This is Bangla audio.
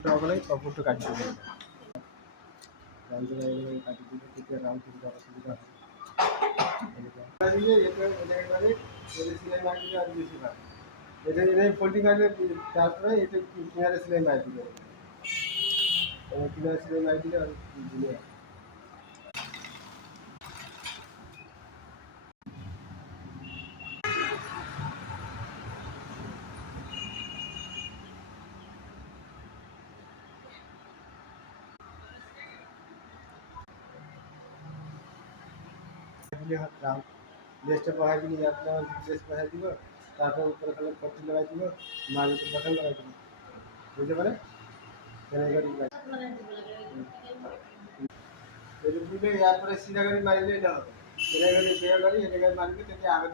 সকালে কাপড়টা কাটিয়ে দেবে কাটিয়ে দিলে থেকে রাউন্ড থেকে যাওয়ার সুবিধা হয় এটা এবারে সেলাই মারি দিলে আর বেশি ভালো এটা এটাই ফোল্ডিং মারলে তারপরে এটা কিনারে সেলাই মারি দিলে কিনারে সেলাই মারি দিলে আর দিলে লেসটা বহাই দিলে আপনার লেস বহাই দিব তারপর উপরে খালে পট্টি লাগাই দিব মাঝে বাটন লাগাই দিব বুঝতে পারে দিলে এরপরে সিধা গাড়ি মারিলে এটা হবে এটা গাড়ি সে গাড়ি এটা গাড়ি মারলে থেকে আগে